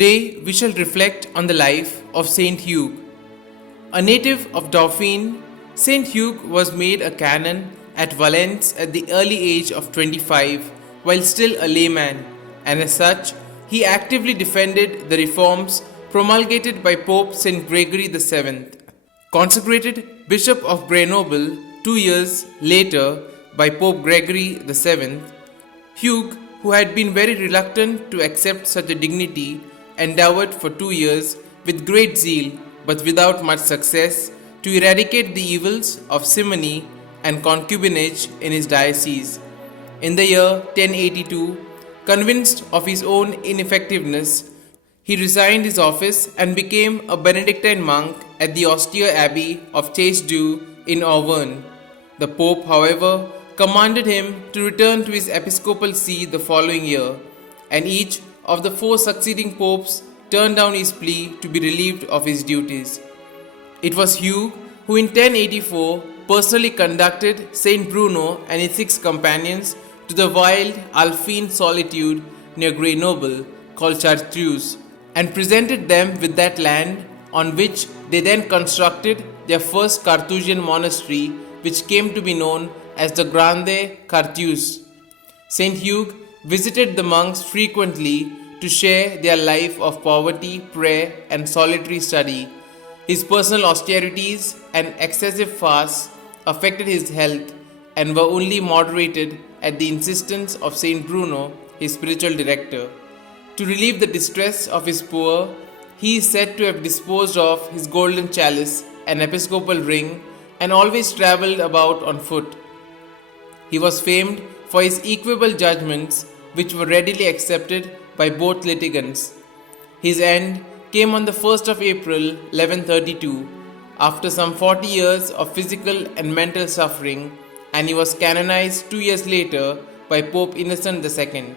Today we shall reflect on the life of St Hugh. A native of Dauphine, St Hugh was made a canon at Valence at the early age of 25 while still a layman, and as such he actively defended the reforms promulgated by Pope St Gregory VII. Consecrated Bishop of Grenoble 2 years later by Pope Gregory VII, Hugh, who had been very reluctant to accept such a dignity, endeavored for 2 years with great zeal but without much success to eradicate the evils of simony and concubinage in his diocese. In the year 1082, convinced of his own ineffectiveness, he resigned his office and became a Benedictine monk at the austere abbey of St in Auvergne. The Pope, however, commanded him to return to his episcopal see the following year, and each of the 4 succeeding popes turned down his plea to be relieved of his duties. It was Hugh who in 1084 personally conducted Saint Bruno and his 6 companions to the wild Alpine solitude near Grenoble called Chartreuse, and presented them with that land, on which they then constructed their first Carthusian monastery, which came to be known as the Grande Cartuse. St Hugh visited the monks frequently to share their life of poverty, prayer, and solitary study. His personal austerities and excessive fasts affected his health and were only moderated at the insistence of St Bruno, his spiritual director. To relieve the distress of his poor, he is said to have disposed of his golden chalice and episcopal ring and always travelled about on foot. He was famed for his equable judgments, which were readily accepted by both litigants. His end came on the 1st of April 1132, after some 40 years of physical and mental suffering, and he was canonized 2 years later by Pope Innocent II.